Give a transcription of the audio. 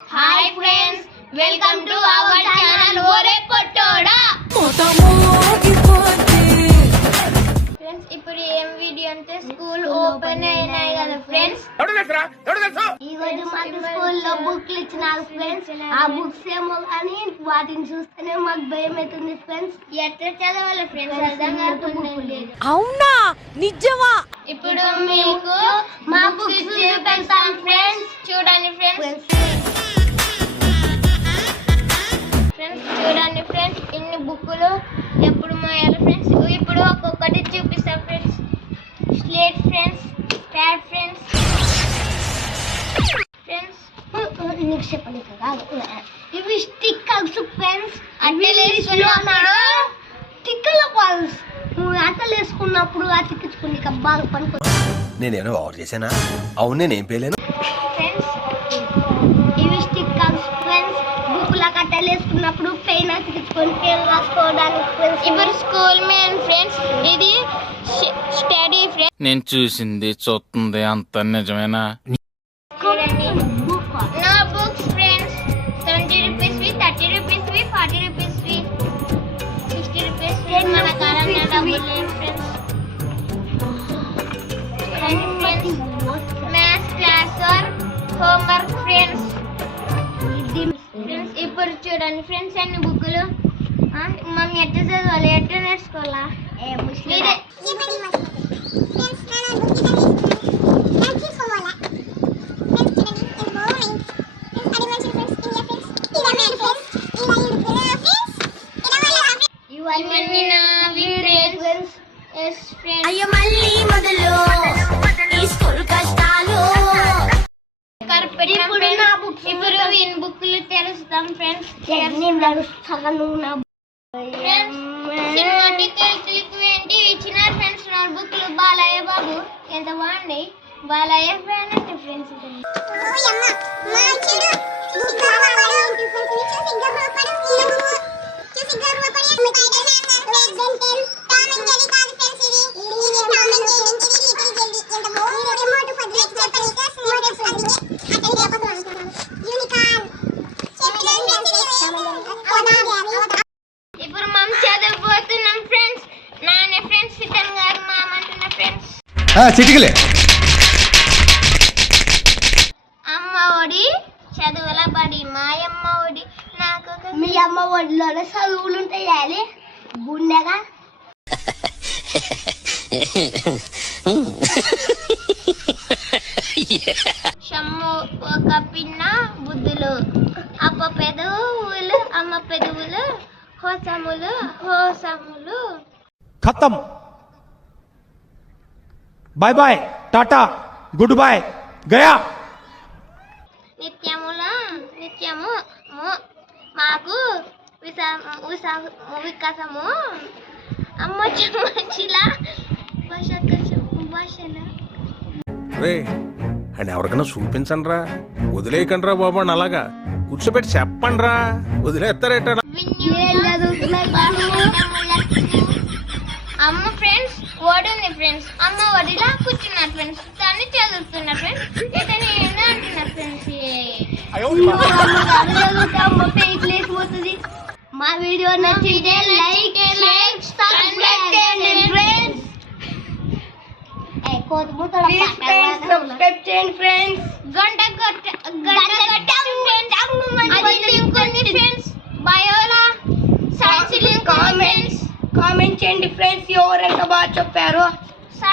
Hi friends, welcome to our channel Ore Pottoda. Friends, ఇప్పుడు ఏం video అంటే school open అయినాయి కదా ఫ్రెండ్స్. ఈ రోజు మాకు స్కూల్లో బుక్లు ఇచ్చినారు ఫ్రెండ్స్. ఆ బుక్స్ ఏమో కానీ వాటిని చూస్తేనే మాకు భయం అవుతుంది ఫ్రెండ్స్. ఎట్లా చదవాలి ఫ్రెండ్స్ అర్థం కాకుండా. అవునా నిజమా? ఇప్పుడు మీకు మా బుక్స్ చూపిస్తాం ఫ్రెండ్స్. చూడండి ఫ్రెండ్స్. చూడండి ఫ్రెండ్స్, ఇన్ని బుక్కులు ఎప్పుడు మోయాలి ఫ్రెండ్స్. ఇప్పుడు ఒక్కొక్కటి చూపిస్తాం friends. Slate friends, pad friends. Friends నీకు చెప్పండి కదా, ఇవి స్టిక్కర్స్ ఫ్రెండ్స్. అట్టలు వేసుకున్నాడు స్టిక్కర్ల బాల్స్. నువ్వు అట్టలు వేసుకున్నప్పుడు అతికించుకుని బాగా పనుకో. నేనేమో ఆర్డర్ చేశానా? అవును, నేనేం పేలేను. ఫ్రెండ్స్ ఇవి స్టిక్కర్స్ ఫ్రెండ్స్. బుక్ల కట్టలు వేసుకున్నప్పుడు పెయిన్ అతికించుకొని పేరు రాసుకోవడానికి ఫ్రెండ్స్. ఇప్పుడు స్కూల్ మెయిన్ ఫ్రెండ్స్. ఇది స్టడీ ఫ్రెండ్స్. నేను చూసింది చూస్తుంది అంత నిజమేనా? చూడండి నా బుక్స్ ఫ్రెండ్స్. 20 రూపీస్వి, 30 రూపీస్వి, 40 రూపీస్వి, 60 రూపీస్వి. మన కాలంలో డబ్బులు లేవు ఫ్రెండ్స్. చూడండి friends, maths class or homework friends. Friends ఇప్పుడు చూడండి ఫ్రెండ్స్, అన్ని బుక్కులు మనం ఎట్లా చదవాలి, ఎట్లా నేర్చుకోవాలా మీరే. ఇవన్నీ నావి ఫ్రెండ్స్. Yes friends. అయ్యో మళ్ళీ మొదలు ఈ స్కూల్ కష్టాలు. ఇప్పుడు నా బుక్స్, ఇప్పుడు విన్ బుక్లు తెరుస్తాం ఫ్రెండ్స్. సినిమాటిక్ ఏంటి ఇచ్చినారు ఫ్రెండ్స్. నోట్ బుక్లు బాలయ్య బాబు ఎంత బాగుంది. బాలయ్య ఫ్యాన్ అంటే ఫ్రెండ్స్. ఇప్పుడు మనం చదవబోతున్నాం ఫ్రెండ్స్. నాన్న ఫ్రెండ్స్, సిద్ధం గారు మామ అంటున్న ఫ్రెండ్స్. చిటికలే అమ్మ ఒడి చదువుల బడి, మాయమ్మ ఒడి నాకు మీ అమ్మ ఒడిలోనే చదువులు ఉంటాయి గుండెగా. షమ్ము ఒక పిన్న బుద్ధులు, అప్ప పెదవులు, అమ్మ పెదవులు, హోసములు హోసములు. खत्म, bye bye, tata, goodbye, गया. నిత్యము మాకు వికాసము అమ్మ చెమ్మచిలా భాషన. రే అని ఎవరికైనా చూపించండి రా, వదిలేయకండి రా బాబు అని అలాగా కూర్చోబెట్టి చెప్పండి రా, వదిలేస్తారేట. అమ్మ ఫ్రెండ్స్ ఓడి ఉంది ఫ్రెండ్స్. అమ్మ ఒడిలా కూర్చున్నారు ఫ్రెండ్స్. దాన్ని చదువుతున్నారు ఫ్రెండ్స్. ఇతను ఏమో అంటున్నారు ఫ్రెండ్స్. మా వీడియో నచ్చితే లైక్ సబ్స్క్రైబ్ చేయండి ఫ్రెండ్స్. సబ్స్క్రైబ్ చేయండి ఫ్రెండ్స్. గంట అది లింక్ ఉంది ఫ్రెండ్స్. బయోలా సైన్స్ లింక్ ఉంది ఫ్రెండ్స్. కామెంట్ చేయండి ఫ్రెండ్స్, ఎవరెంత బాగా చెప్పారో.